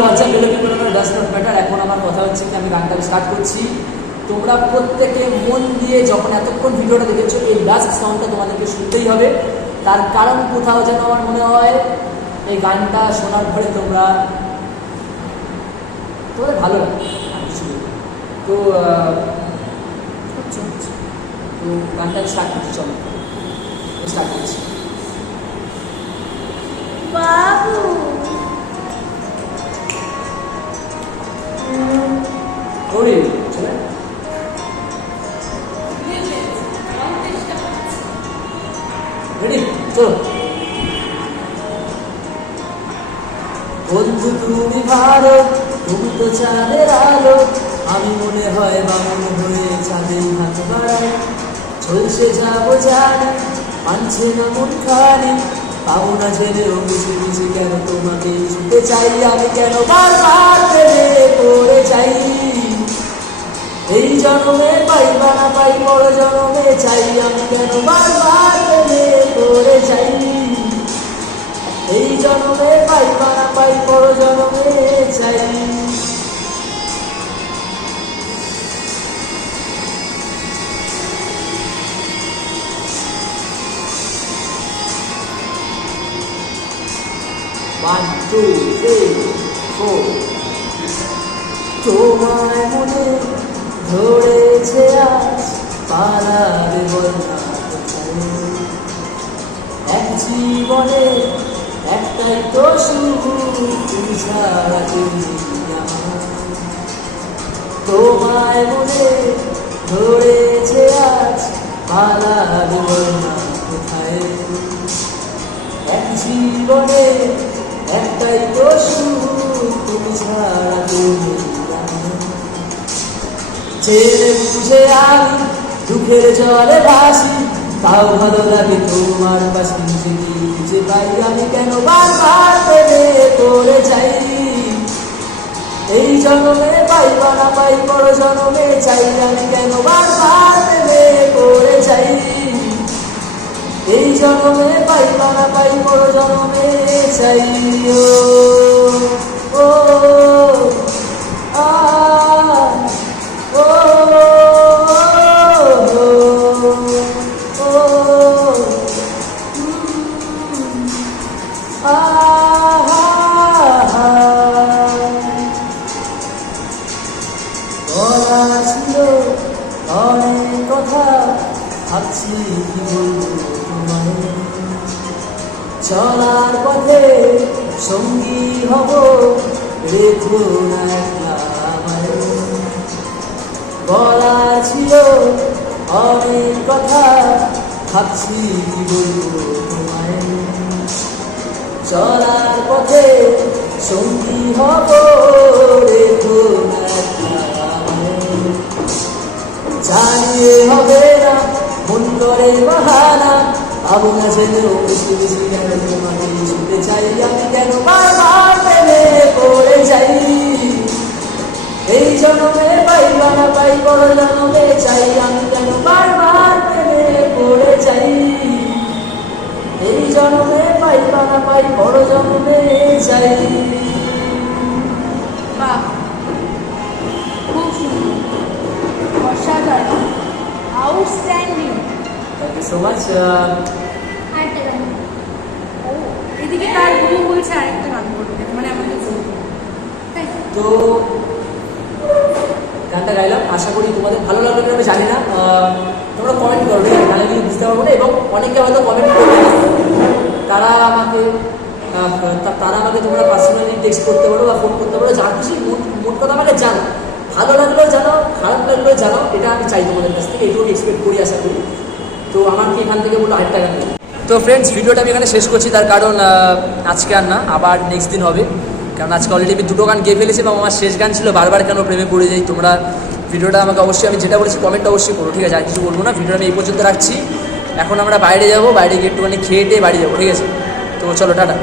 লজ্জা পেলে কি কোনো ডাস নট ম্যাটার এখন আমার কথা হচ্ছে কি, আমি গানটা স্টার্ট করছি। তোমরা প্রত্যেকে মন দিয়ে যখন এতক্ষণ ভিডিওটা দেখেছ, এই লাস্ট সাউন্ডটা তোমাদেরকে শুনতেই হবে। তার কারণ কোথাও যেন আমার মনে হয়, এই গানটা শোনার পরে তোমরা তোমাদের ভালো লাগে। তো। তো গানটা স্টার্ট করছি, চলো। স্টার্ট করছি। বাবু! ওরে চলে রেডি চলো। বন্ধু, তুমি ভালো তুমি তো চাঁদের আলো। আমি মনে হয় বামন হয়ে চাঁদের হাত বাড়াই। চলছে যাব জানি মানছে না মন খানি। পাবো না জেনেও মিশে মিশে কেন তোমাকে ছুটে চাই? আমি কেন বারবার প্রেমে পড়ে চাই এই জন্মে পাইবা না পাই, বড় জন্মে চাই আমি কেন বারবার প্রেমে পড়ে চাই এই জন্মে পাইবা না পাই, বড় জন্মে চাই। ওয়ান টু থ্রি ফোর তোমায় মনে ধরেছে আজ পালাবে বলনা কোথায়? এক জীবনে একটাই তো সুখ তুমি ছাড়া তুমি। তোমায় মনে ধরেছে আজ পালাবে বলনা কোথায় এক জীবনে একটাই তো সুখ তুমি ছাড়া তুমি। ছেলে বুঝে আমি দুঃখের জলে ভাসি। তাও ভালো লাগে তোমার পাশে নিজে বুঝে পাই। আমি কেন বারবার প্রেমে পড়ে যাই? এই জন্মে পাইবা না পাই বড় জন্মে চাই। আমি কেন বারবার প্রেমে পড়ে যাই? এই জন্মে পাইবা না পাই বড় জন্মে চাই। বলা ছিল। অনেক কথা ভাবছি কি বলব চলার পথে সঙ্গী হব, রেখো না বলা ছিল, অনেক কথা ভাবছি কি বলব চলার পথে সঙ্গী হব, রেখো না জানিয়ে হবে না মন করে বাহানা। পাবো না জেনেও বেশি বেশি তোমাকে ছুটে চাই আমি কেন বারবার প্রেমে পড়ে যাই। এই জন্মে পাইবা না পাই, বড় জন্মে চাই, আমি কেন বারবার প্রেমে পড়ে যাই। এই জন্মে পাইবা না পাই, বড় জন্মে চাই। Outstanding thank you so much আরেকটা গান ও এদিকে তার বউ বলছে আরেকটা গান করবে মানে তাই তো? গানটা গাইলাম আশা করি তোমাদের ভালো লাগল কিনা আমি জানি না তোমরা কমেন্ট করো ঠিক আছে? আমি বুঝতে পারব না এবং অনেকে হয়তো কমেন্ট করবে তারা আমাকে তারা আমাকে তোমরা পার্সোনালি টেক্সট করতে পারো বা ফোন করতে পারো যা খুশি মোট মোট কথা আমাকে জানো। ভালো লাগলেও জানাও খারাপ লাগলেও জানাও এটা আমি চাই তোমাদের কাছ থেকে এইটুকু এক্সপেক্ট করি আশা করি। তো আমাকে এখান থেকে আরেকটা গান গাও। তো ফ্রেন্ডস ভিডিওটা আমি এখানে শেষ করছি, তার কারণ আজকে আর না, আবার নেক্সট দিন হবে। কারণ আজকে অলরেডি আমি দুটো গান গেয়ে ফেলেছি এবং আমার শেষ গান ছিল, বারবার কেন প্রেমে পড়ে যাই তোমরা। ভিডিওটা আমাকে অবশ্যই, আমি যেটা বলেছি কমেন্ট অবশ্যই করো, ঠিক আছে, আর কিছু বলব না। ভিডিওটা আমি এই পর্যন্ত রাখছি। এখন আমরা বাইরে যাব, বাইরে গিয়ে একটুখানি খেয়ে টেয়ে বাড়ি যাব, ঠিক আছে? তো চলো, টাটা।